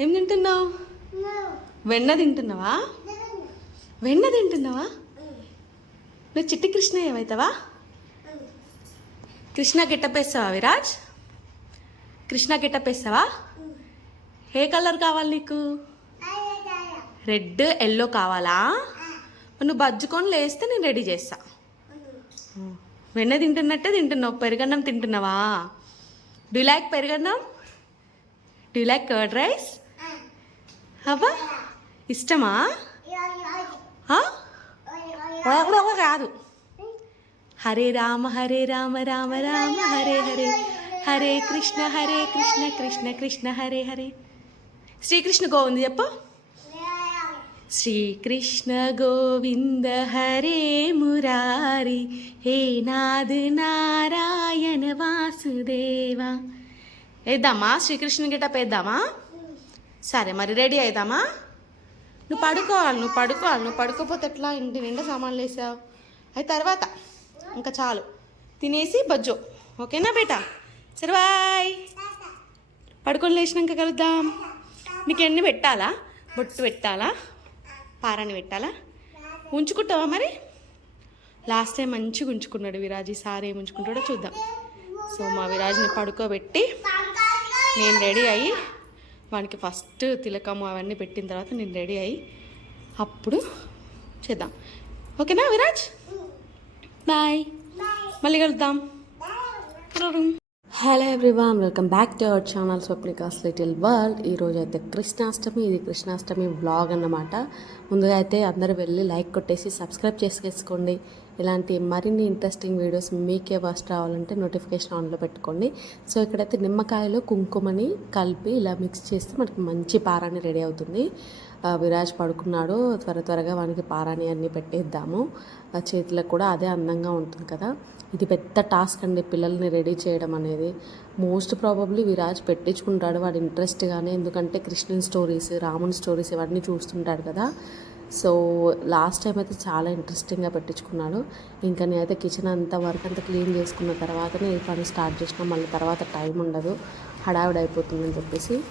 ఏం తింటున్నావు? వెన్న తింటున్నావా? వెన్న తింటున్నావా? నువ్వు చిట్టి కృష్ణ ఏమవుతావా కృష్ణ గెటప్ వేస్తావా విరాజ్? కృష్ణ గెటప్ వేస్తావా ఏ కలర్ కావాలి నీకు? రెడ్ ఎల్లో కావాలా? నువ్వు బజ్జుకొని లేస్తే నేను రెడీ చేస్తా. వెన్న తింటున్నట్టే తింటున్నావు. పెరుగన్నం తింటున్నావా? డూ లైక్ పెరుగన్నం? Do like curd rice? అబ్బా ఇష్టమా? కాదు. హరే రామ హరే రామ రామ రామ హరే హరే. హరే కృష్ణ హరే కృష్ణ కృష్ణ కృష్ణ హరే హరే. శ్రీకృష్ణ గోవింద చెప్పు. శ్రీకృష్ణ గోవింద హరే మురారి. హే నాద్ నారాయణ వాసుదేవా. వేద్దామా శ్రీకృష్ణ గిటప్ వేద్దామా సరే మరి రెడీ అవుదామా నువ్వు పడుకోవాలి నువ్వు పడుకోవాలి నువ్వు పడుకోపోతే ఎట్లా ఇంటి నిండా సామాన్లు వేసావు? అది తర్వాత. ఇంకా చాలు. తినేసి బజ్జో. ఓకేనా బేటా? సరే బాయ్. పడుకొని లేచినాక కలుద్దాం. నీకు ఎన్ని పెట్టాలా? బొట్టు పెట్టాలా? పారాని పెట్టాలా? ఉంచుకుంటావా మరి? లాస్ట్ టైం మంచిగా ఉంచుకున్నాడు విరాజ్ ఈసారి ఏమి ఉంచుకుంటాడో చూద్దాం. సో మా విరాజ్ని పడుకోబెట్టి నేను రెడీ అయ్యి వానికి ఫస్ట్ తిలకము అవన్నీ పెట్టిన తర్వాత నేను రెడీ అయ్యి అప్పుడు చేద్దాం. ఓకేనా విరాజ్ బాయ్. మళ్ళీ కలుద్దాం. Hello everyone welcome back to our channel Swapnika's little world ఈరోజు అయితే కృష్ణాష్టమి ఇది కృష్ణాష్టమి బ్లాగ్ అన్నమాట. ముందుగా అయితే అందరూ వెళ్ళి లైక్ కొట్టేసి సబ్స్క్రైబ్ చేసేసుకోండి. ఇలాంటి మరిన్ని ఇంట్రెస్టింగ్ వీడియోస్ మీకే ఫస్ట్ రావాలంటే నోటిఫికేషన్ ఆన్లో పెట్టుకోండి. సో ఇక్కడైతే నిమ్మకాయలు కుంకుమని కలిపి ఇలా మిక్స్ చేస్తే మనకి మంచి పారాన్ని రెడీ అవుతుంది. విరాజ్ పడుకున్నాడు. త్వర త్వరగా వానికి పారాని అన్నీ పెట్టేద్దాము. ఆ చేతులకు కూడా అదే అందంగా ఉంటుంది కదా. ఇది పెద్ద టాస్క్ అండి పిల్లల్ని రెడీ చేయడం అనేది. మోస్ట్ ప్రాబబ్లీ విరాజ్ పెట్టించుకుంటాడు వాడు ఇంట్రెస్ట్గానే ఎందుకంటే కృష్ణన్ స్టోరీస్ రాముని స్టోరీస్ ఇవన్నీ చూస్తుంటాడు కదా. సో లాస్ట్ టైం అయితే చాలా ఇంట్రెస్టింగ్గా పెట్టించుకున్నాడు. ఇంకా నేనైతే కిచెన్ అంతా వర్క్ అంతా క్లీన్ చేసుకున్న తర్వాతనే ఈ పని స్టార్ట్ చేసిన మళ్ళీ తర్వాత టైం ఉండదు. హడావిడి అయిపోతుందని చెప్పేసి.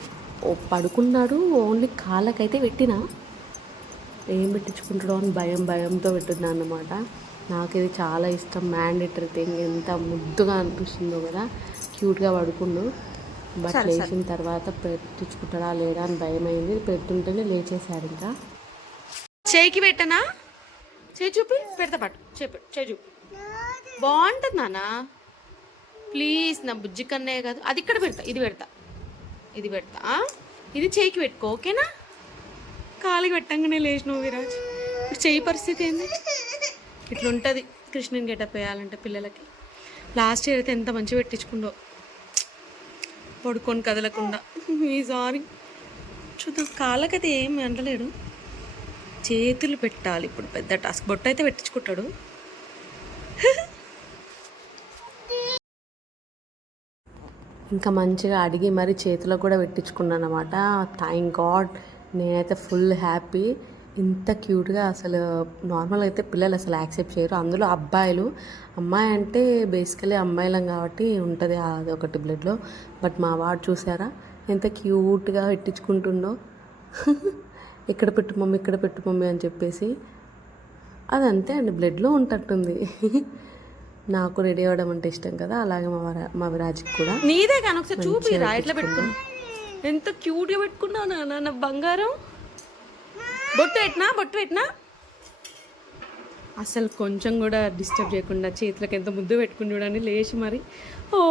పడుకున్నాడు ఓన్లీ కాళ్ళకైతే పెట్టినా. ఏం పెట్టించుకుంటాడో అని భయం భయంతో పెట్టున్నా అన్నమాట నాకు ఇది చాలా ఇష్టం మ్యాండేటరీ థింగ్. ఎంత ముద్దుగా అనిపిస్తుందో కదా క్యూట్గా పడుకుండు. బట్ లేచిన తర్వాత పెట్టించుకుంటాడా లేడా అని భయం అయింది పెట్టుంటేనే లేచేశాడు ఇంకా. చేయికి పెట్టనా? చేయి చూపి పెడతా పట్టు. చేయి చేయి చూపి. బాగుంటుంది నాన్న. ప్లీజ్ నా బుజ్జి కన్నయ్య కాదు. అది ఇక్కడ పెడతా ఇది పెడతా. ఇది పెడతా. ఇది చేయికి పెట్టుకో ఓకేనా? కాలికి పెట్టంగానే లేచినావు విరాజ్. ఇప్పుడు చేయి పరిస్థితి ఏంది? ఇట్లుంటుంది కృష్ణుని గెటప్ వేయాలంటే పిల్లలకి. లాస్ట్ ఇయర్ అయితే ఎంత మంచిగా పెట్టించుకుందో పడుకొని కదలకుండా. ఈసారి చూద్దాం కాళ్ళకైతే ఏం అంటలేడు చేతులు పెట్టాలి ఇప్పుడు పెద్ద టాస్క్ బొట్టు అయితే పెట్టించుకుంటాడు. ఇంకా మంచిగా అడిగి మరి చేతిలో కూడా పెట్టించుకున్నాను అనమాట థ్యాంక్ గాడ్ నేనైతే ఫుల్ హ్యాపీ ఇంత క్యూట్గా అసలు నార్మల్ అయితే పిల్లలు అసలు యాక్సెప్ట్ చేయరు. అందులో అబ్బాయిలు అమ్మాయి అంటే బేసికలీ అమ్మాయిలం కాబట్టి ఉంటుంది అది ఒకటి బ్లడ్లో బట్ మా వాడు చూసారా? ఎంత క్యూట్గా పెట్టించుకుంటుండో. ఇక్కడ పెట్టు మమ్మీ ఇక్కడ పెట్టు మమ్మీ అని చెప్పేసి. అదంతే అండి బ్లడ్లో ఉంటట్టుంది. నాకు రెడీ అవ్వడం అంటే ఇష్టం కదా అలాగే మా మా విరాజ్కి కూడా. నీదే కానీ ఒకసారి చూపిరా ఎట్లా పెట్టుకున్నా? ఎంత క్యూట్గా పెట్టుకున్నావు నాన్న నా బంగారం? బొట్టు పెట్టినా బొట్టు పెట్టినా? అసలు కొంచెం కూడా డిస్టర్బ్ చేయకుండా చేతులకు ఎంత ముద్దు పెట్టుకుని చూడండి లేచి మరి. ఓ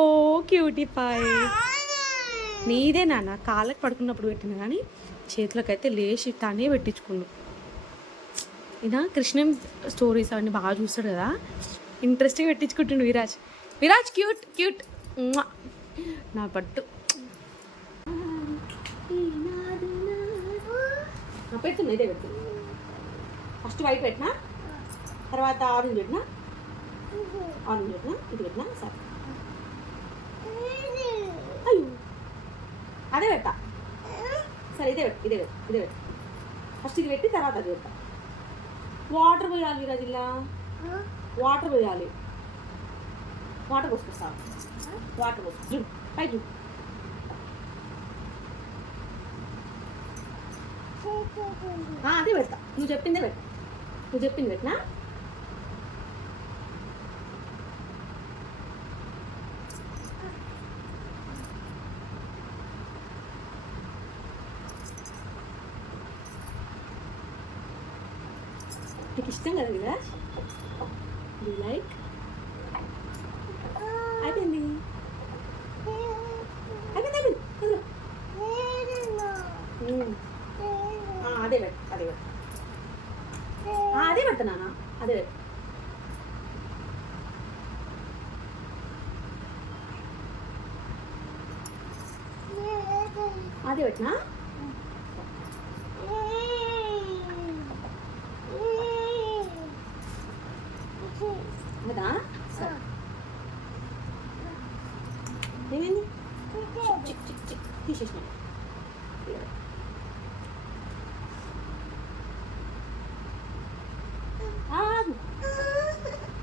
క్యూటీ పాయ్ నీదే నాన్న కాళ్ళకి పడుకున్నప్పుడు పెట్టిన కానీ చేతులకు అయితే లేచి తానే పెట్టించుకుండు. ఇదా కృష్ణన్ స్టోరీస్ అవన్నీ బాగా చూస్తాడు కదా? ఇంట్రెస్టింగ్ పెట్టించుకుంటుండు విరాజ్. Viraj cute cute. నా పట్టు. పెడుతున్నా ఇదే పెడుతున్నా ఫస్ట్ వైట్ పెట్టినా? తర్వాత ఆరెంజ్ పెట్టినా? ఆరెంజ్ పెట్టినా? ఇది పెట్టినా? సరే. అయ్యో. అదే పెట్టా. సరే ఇదే పెట్టు ఇదే పెట్టు ఇదే పెట్టు. ఫస్ట్ ఇది పెట్టి తర్వాత అది పెట్టా వాటర్ పోయాలి విరాజ్ ఇలా వాటర్ వేయాలి. వాటర్ పోసుకొస్తా వాటర్ పోసు పై అదే పెడతా. నువ్వు చెప్పిందే పెట్టు నువ్వు చెప్పింది పెట్టినా? నీకు ఇష్టం కదా విరాజ్ లైక్ అయిపోయింది అయిపోయింది అయిపోయింది వదిలు. మ్మ్. ఆ, అదే పెట్టు అదే పెట్టు ఆ, ah, అదే పెడతా నాన్న అదే పెట్టు అదే పెట్టినా అదా సరే. ఏమైంది? తీసేసిన.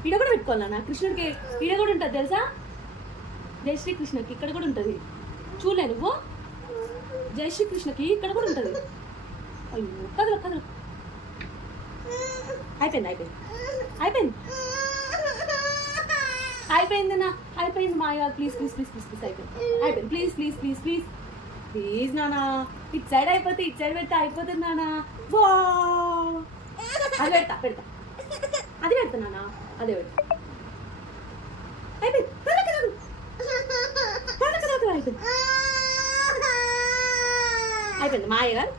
ఈడ కూడా పెట్టుకోవాలన్నా కృష్ణుడికి ఈడ కూడా ఉంటుంది తెలుసా? జై శ్రీకృష్ణకి ఇక్కడ కూడా ఉంటుంది. చూడలే నువ్వు? జై శ్రీకృష్ణకి ఇక్కడ కూడా ఉంటుంది. అయ్యో కదలు కదలు. అయిపోయింది అయిపోయింది. అయిపోయింది. అయిపోయింది నా అయిపోయింది Maya please please please please please అయిపోయింది. అయిపోయింది. Please please please please please నానా. ఇటు సైడ్ అయిపోతే ఇటు సైడ్ పెడితే అయిపోతుంది నానా. వా అది పెడతా పెడతా. అది పెడతా నానా. అదే పెడతా. అయిపోయింది. అయిపోయింది. అయిపోయింది. మాయ గారు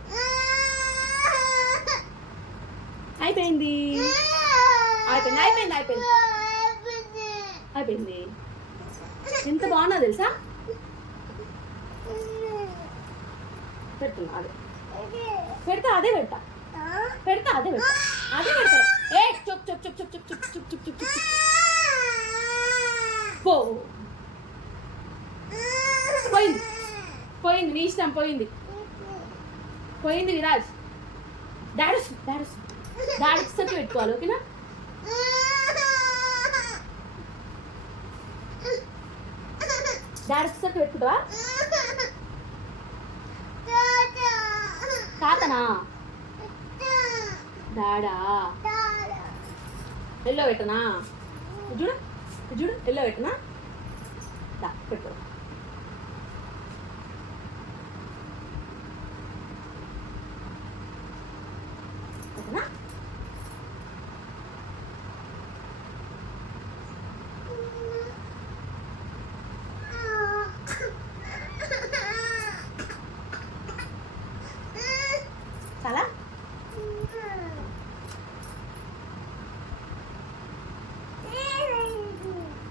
అయిపోయింది అయిపోయింది. అయిపోయింది అయిపోయింది. అయిపోయింది. ఎంత బాగున్నా తెలుసా? పెడుతున్నా అదే. పెడతా అదే పెడతా. పెడతా అదే పెడతా. అదే పెడతా. ఏ చుక్ చొప్ చొప్ చుక్ చుక్ చుక్ చుక్ చుక్ చొప్ చొప్ పో. పోయింది. పోయింది నీ ఇష్టం పోయింది. పోయింది విరాజ్. డాడీ డాడీ డాడీ సర్కి పెట్టుకోవాలి ఓకేనా? డాడీ సర్కి పెట్టుకుంటావా? తాతనా? డాడా ఎల్లో పెట్టనా? చూడు చూడు ఎల్లో పెట్టనా? దా పెట్టు పెట్టనా చాలా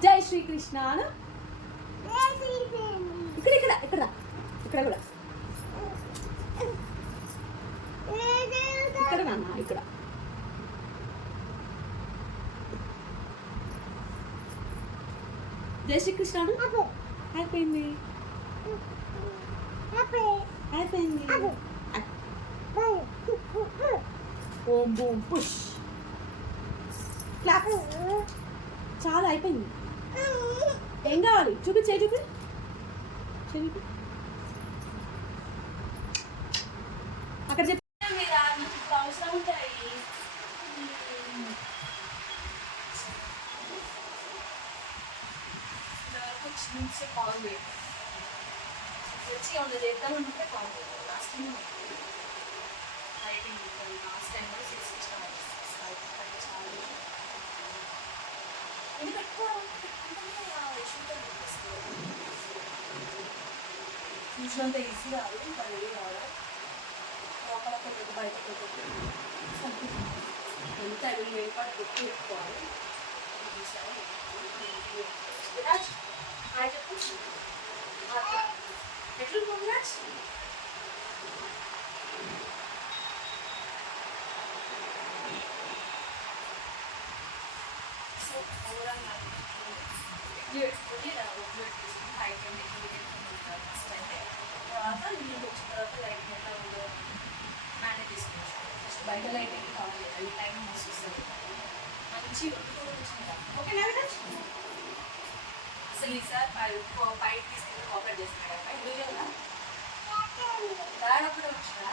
జై శ్రీకృష్ణ అను. ఇక్కడ ఇక్కడ ఇక్కడ. ఇక్కడ కూడా. ఇక్కడ నాన్న ఇక్కడ. జై శ్రీకృష్ణ. అయిపోయింది. అయిపోయింది. ఓం బూమ్ పుష్. క్లాప్ చాలా అయిపోయింది. ఏం కావాలి? చూపి చేయి చూపి. చూపి. అక్కడ చెప్పి. అవసరం ఉంటాయి కాల్ వచ్చి ఏమన్నా చేద్దాం అనుకుంటే call last time writing last time కూడా సిక్స్ చాలా చూసినంత ఈజీ రాదు మళ్ళీ రాదు లోపల కొంచెం బయట కొంచెం ఎంత అవి లేని పాటు గుర్తు పెట్టుకోవాలి ఎట్లుంటుంది రాజ్ సో ఓవరాల్ చేసుకొని ఒబ్బెట్ తీసుకొని లైట్ అంటే కింద పెట్టుకుంటారు ఫస్ట్ అయితే తర్వాత నీళ్ళు వచ్చిన తర్వాత లైట్ ఎలా ఉందో మేనేజ్ చేసుకుంటాం ఫస్ట్ బయట లైట్ అయితే కావాలి అది టైం మస్తు వస్తుంది మంచి వండుకొని వచ్చింటాం ఓకేనా అసలు ఈసారి పై పై తీసుకెళ్ళి కోఆపరేట్ చేస్తున్నాడు పై వీడియో దాని ఒకటి వచ్చిన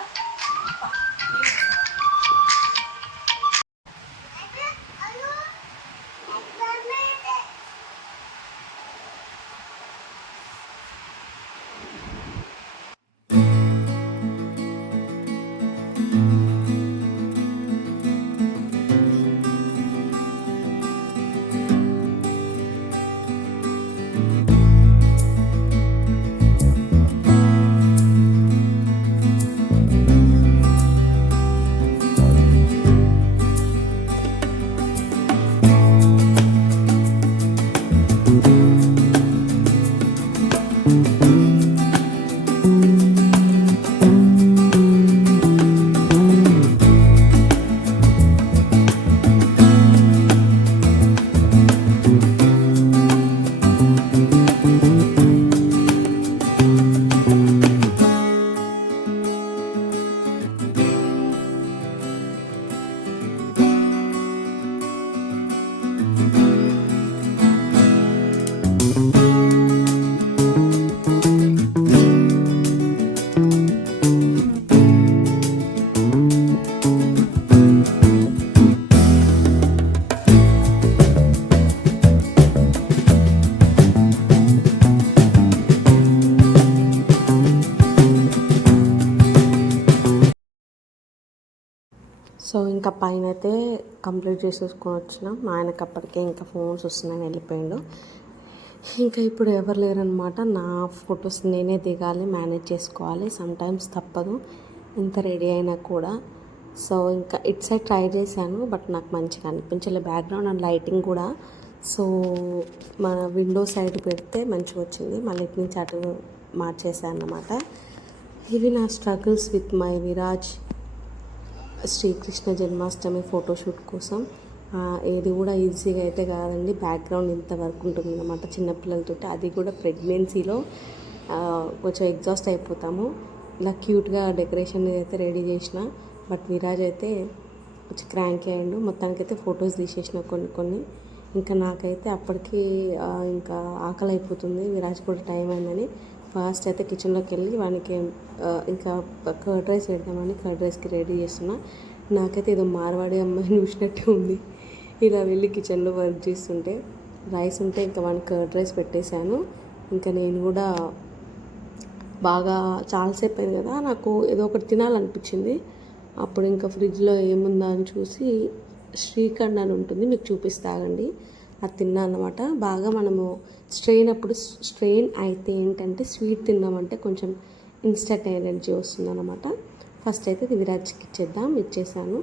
సో ఇంకా పైన అయితే కంప్లీట్ చేసేసుకొని వచ్చినాం. మా ఆయనకి అప్పటికే ఇంకా ఫోన్స్ వస్తున్నాయి వెళ్ళిపోయిండు. ఇంకా ఇప్పుడు ఎవరు లేరనమాట నా ఫొటోస్ నేనే దిగాలి మేనేజ్ చేసుకోవాలి. సమ్టైమ్స్ తప్పదు ఇంత రెడీ అయినా కూడా. సో ఇంకా ఇట్ సైడ్ ట్రై చేశాను బట్ నాకు మంచిగా అనిపించలే. బ్యాక్గ్రౌండ్ అండ్ లైటింగ్ కూడా. సో మన విండో సైడ్ పెడితే మంచిగా వచ్చింది. మళ్ళీ ఇటు నుంచి అటు మార్చేసాను అనమాట ఇవి నా struggles with my Viraj. Srikrishna Janmashtami photoshoot కోసం. ఏది కూడా ఈజీగా అయితే కాదండి. బ్యాక్గ్రౌండ్ ఇంత వర్క్ ఉంటుంది అన్నమాట చిన్నపిల్లలతో అది కూడా ప్రెగ్నెన్సీలో కొంచెం ఎగ్జాస్ట్ అయిపోతాము. ఇలా క్యూట్గా డెకరేషన్ అయితే రెడీ చేసిన బట్ విరాజ్ అయితే కొంచెం క్రాంక్ అయ్యాడు. మొత్తానికైతే ఫొటోస్ తీసేసిన కొన్ని కొన్ని. ఇంకా నాకైతే అప్పటికి ఇంకా ఆకలి అయిపోతుంది విరాజ్ కూడా టైం అయిందని. ఫాస్ట్ అయితే కిచెన్లోకి వెళ్ళి వానికి ఇంకా కర్డ్ రైస్ పెడదామని కర్డ్ రైస్కి రెడీ చేస్తున్నా. నాకైతే ఏదో మార్వాడి అమ్మాయిని చూసినట్టు ఉంది. ఇలా వెళ్ళి కిచెన్లో వర్క్ చేస్తుంటే రైస్ ఉంటే ఇంకా వానికి కర్డ్ రైస్ పెట్టేశాను. ఇంకా నేను కూడా బాగా చాలాసేపు అయింది కదా నాకు ఏదో ఒకటి తినాలనిపించింది. అప్పుడు ఇంకా ఫ్రిడ్జ్లో ఏముందా అని చూసి శ్రీఖండ్ అని ఉంటుంది మీకు చూపిస్తాగండి. అది తిన్నానమాట బాగా మనము స్ట్రెయిన్ అప్పుడు స్ట్రెయిన్ అయితే ఏంటంటే స్వీట్ తిన్నామంటే కొంచెం ఇన్స్టంట్ ఎనర్జీ వస్తుంది అనమాట ఫస్ట్ అయితే ఇది విరాజ్కి ఇచ్చేద్దాం. ఇచ్చేసాను.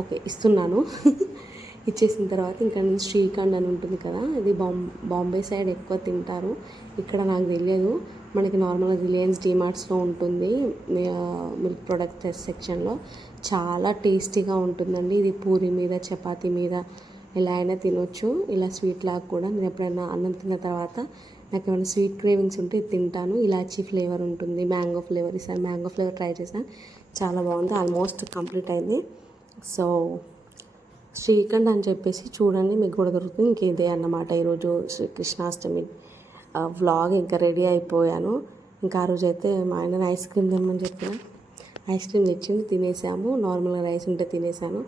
ఓకే ఇస్తున్నాను. ఇచ్చేసిన తర్వాత ఇంకా నేను శ్రీఖండ్ అని ఉంటుంది కదా ఇది బాంబ్ బాంబే సైడ్ ఎక్కువ తింటారు. ఇక్కడ నాకు తెలియదు. మనకి నార్మల్గా రిలయన్స్ డిమార్ట్స్లో ఉంటుంది. మిల్క్ ప్రొడక్ట్ సెక్షన్లో చాలా టేస్టీగా ఉంటుందండి. ఇది పూరి మీద చపాతీ మీద ఎలా అయినా తినొచ్చు. ఇలా స్వీట్ లాగా కూడా నేను ఎప్పుడైనా అన్నం తిన్న తర్వాత నాకు ఏమైనా స్వీట్ క్రేవింగ్స్ ఉంటే తింటాను. ఇలాచీ ఫ్లేవర్ ఉంటుంది మ్యాంగో ఫ్లేవర్. ఈసారి మ్యాంగో ఫ్లేవర్ ట్రై చేశాను. చాలా బాగుంది. ఆల్మోస్ట్ కంప్లీట్ అయింది. సో శ్రీఖండ్ అని చెప్పేసి చూడండి మీకు కూడా దొరుకుతుంది. ఇంక ఇదే అన్నమాట. ఈరోజు కృష్ణాష్టమి వ్లాగ్ ఇంకా రెడీ అయిపోయాను. ఇంకా ఆ రోజు అయితే మా ఆయన ఐస్ క్రీమ్ తెమ్మని చెప్పిన ఐస్ క్రీమ్ తెచ్చింది తినేసాము. నార్మల్గా రైస్ ఉంటే తినేసాను.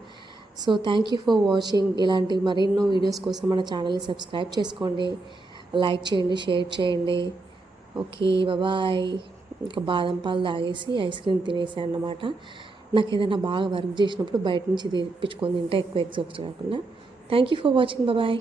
So thank you for watching ఇలాంటి మరెన్నో వీడియోస్ కోసం మన ఛానల్ని సబ్స్క్రైబ్ చేసుకోండి. లైక్ చేయండి షేర్ చేయండి. ఓకే బాబాయ్ ఇంకా బాదం పాలు తాగేసి ఐస్ క్రీమ్ తినేసాను అన్నమాట. నాకు ఏదైనా బాగా వర్క్ చేసినప్పుడు బయట నుంచి తెప్పించుకొని తింటే ఎక్కువ ఎగ్జాక్ట్ కాకుండా థ్యాంక్ యూ ఫర్ వాచింగ్ బాబాయ్